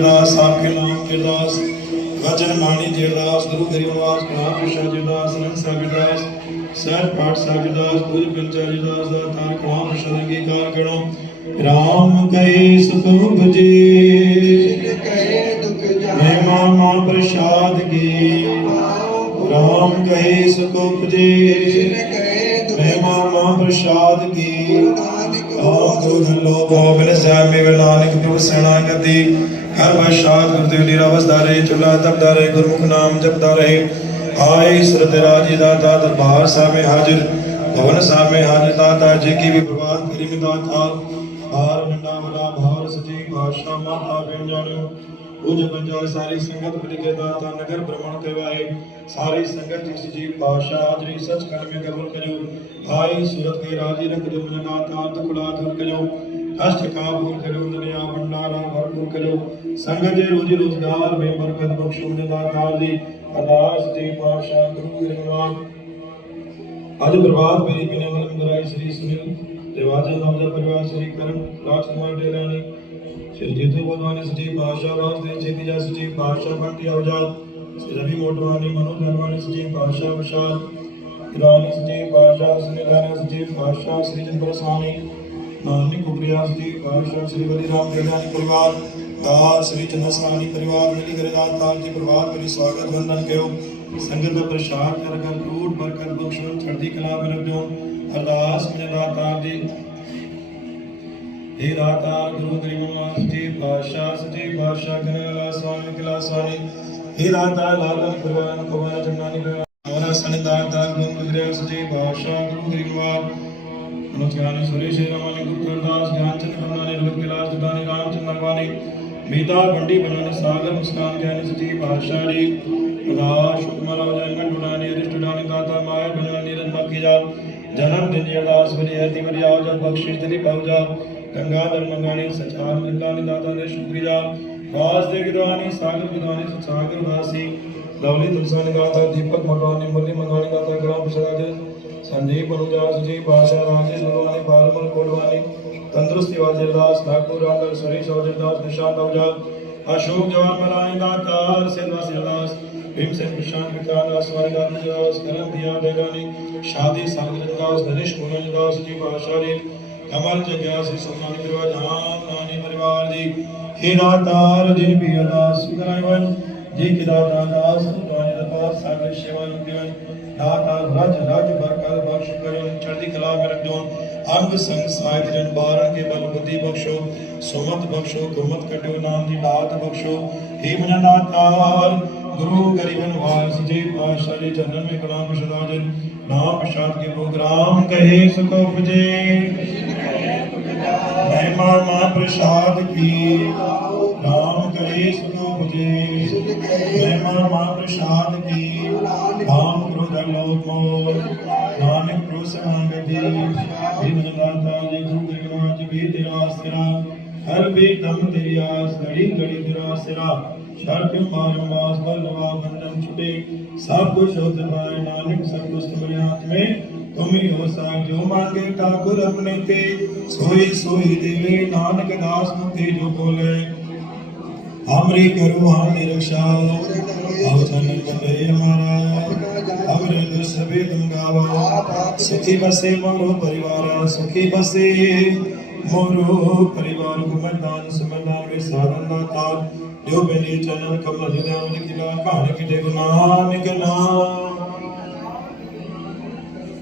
जीवदास आपके नाम के दास वचन मानी जीवदास गुरु गरीबदास प्रणाम कृष्ण जीवदास अनंत सागरदास सर पाठ सागरदास पूज पंचारी दास दातार प्रणाम कृष्ण अंगीकार करो राम कहे सुख उपजे महिमा मां प्रसाद की राम कहे सुख उपजे महिमा मां प्रसाद की नानक प्रभु शरणागति हर बशात गुरुदेव निरावसदा रहे चुला तपदा रहे गुरुमुख नाम जपदा रहे आए श्रद्धराजी दाता दरबार सामे हाजिर भवन सामे हाजिर दाता जी की भी प्रभात करी दाता भार नंदा बड़ा भार सजी भाषा माता बेन जानो पूज पंचाल सारी संगत बलि के दाता नगर भ्रमण करवाए सारी संगत जिस जी भाषा हाजरी सच कर्म में कबूल करो भाई सूरत के राजी रख जो मन दाता दुखड़ा दूर करो कष्ट का दूर करो दुनिया भंडारा भरपूर करो संगत जे रोजी रोजगार में बरकत बख्शो मुझे दाता दी अरदास जी भाषा गुरु भगवान आज प्रभात मेरी बिना मलम कराई श्री सुनील देवाजन नवजा परिवार श्री करण राजकुमार डेलानी श्री जीतू बोधवानी सचिव भाषा वासदेव चेतीजा सचिव भाषा बंटी अवजाल श्री रवि मोटवानी मनोज धनवानी सचिव भाषा विशाल ईरानी सचिव भाषा सुनील राणा सचिव भाषा श्री चंद्रसानी नानी कुबरिया सचिव भाषा श्री बलिराम गेलानी परिवार दास श्री चंद्रसानी परिवार मिली करे दातार जी परिवार मेरी स्वागत वंदन कयो संगत का प्रसाद कर कर टूट बरकत बख्शो चढ़ती कला में रख दो अरदास में दातार जी हे दातार गुरु गरीब सचिव भाषा कनला स्वामी किला स्वामी हे दातार लालन परिवार पवन जमनानी हमारा सनिदातार गुरु गरीब सचिव भाषा गुरु गरीब मनोज ज्ञानी सुरेश रमानी गुप्त दास ज्ञानचंद बनाने रोहित कैलाश दुदानी रामचंद्र नरवानी मीता बंडी बनाने सागर मुस्कान ज्ञानी सचिव भाषा जी प्रदाश कुमार जयंगन डुडानी अरिष्ट डुडानी दाता माया बनानी नीरज मक्कीजा जन्म दिन यदास बलि हति बलि आवजा बख्शिश दिलीप आवजा गंगाधर मंगानी सचार मिलानी दाता ने शुक्रिया वासदेव गिरवानी सागर गिरवानी सागर दासी लवली तुलसानी दाता दीपक मटवानी मुरली मंगानी दाता ग्राम प्रसाद संदीप अनुजा सजीव भाषा राजेश मनवानी बालमल कोडवानी तंदुरुस्ती वाजरदास ठाकुर रामदास सुरेश वाजरदास निशांत अवजाल अशोक जवाहर मलानी दातार सेवा सिरदास भीमसेन प्रशांत विक्रांत आसवानी दास करण दिया देगानी शादी सागर दास नरेश कोनल दास जी भाषा रे कमल जग्या श्री सोनानी परिवार धाम नानी परिवार जी हे दातार जिन भी अरदास सुनावन जी की दाता दास दानी दरबार सागर सेवा निवन दातार राज राज बरकत बख्श करो चढ़ती कला में रख दो अंग संग साहित जन बारण के बल बुद्धि बख्शो सुमत बख्शो गुमत कटो नाम दी दात बख्शो हे मन दातार गुरु गरीबन वाल सजीव पातशाह जी चरणन में कलाम प्रसाद नाम प्रसाद के प्रोग्राम कहे सुख उपजे महिमा मां प्रसाद की राम कहे सुख उपजे महिमा मां प्रसाद की राम क्रोध लोक मोर नानक क्रोध मांगती जीवन दाता जी गुरु गरीबन जी भी तेरा आसरा हर भी दम तेरी आस घड़ी घड़ी तेरा आसरा शर्त मारंबास बलवा बंधन छुटे सब कुछ होते पाए नानक सब कुछ तुम्हारे हाथ में तुम ही हो साग जो मांगे ठाकुर अपने ते सोई सोई देवे नानक दास मुक्ति जो बोले हमरी करो हमरी रक्षा अवचन करे हमारा हमरे दुख सभी तुम गावा सुखी बसे मोरो परिवार सुखी बसे मोरो परिवार गुमदान सुमदान वे साधन दाता जो बेनी चरण कमल हृदय में किला कान की देव नानक नाम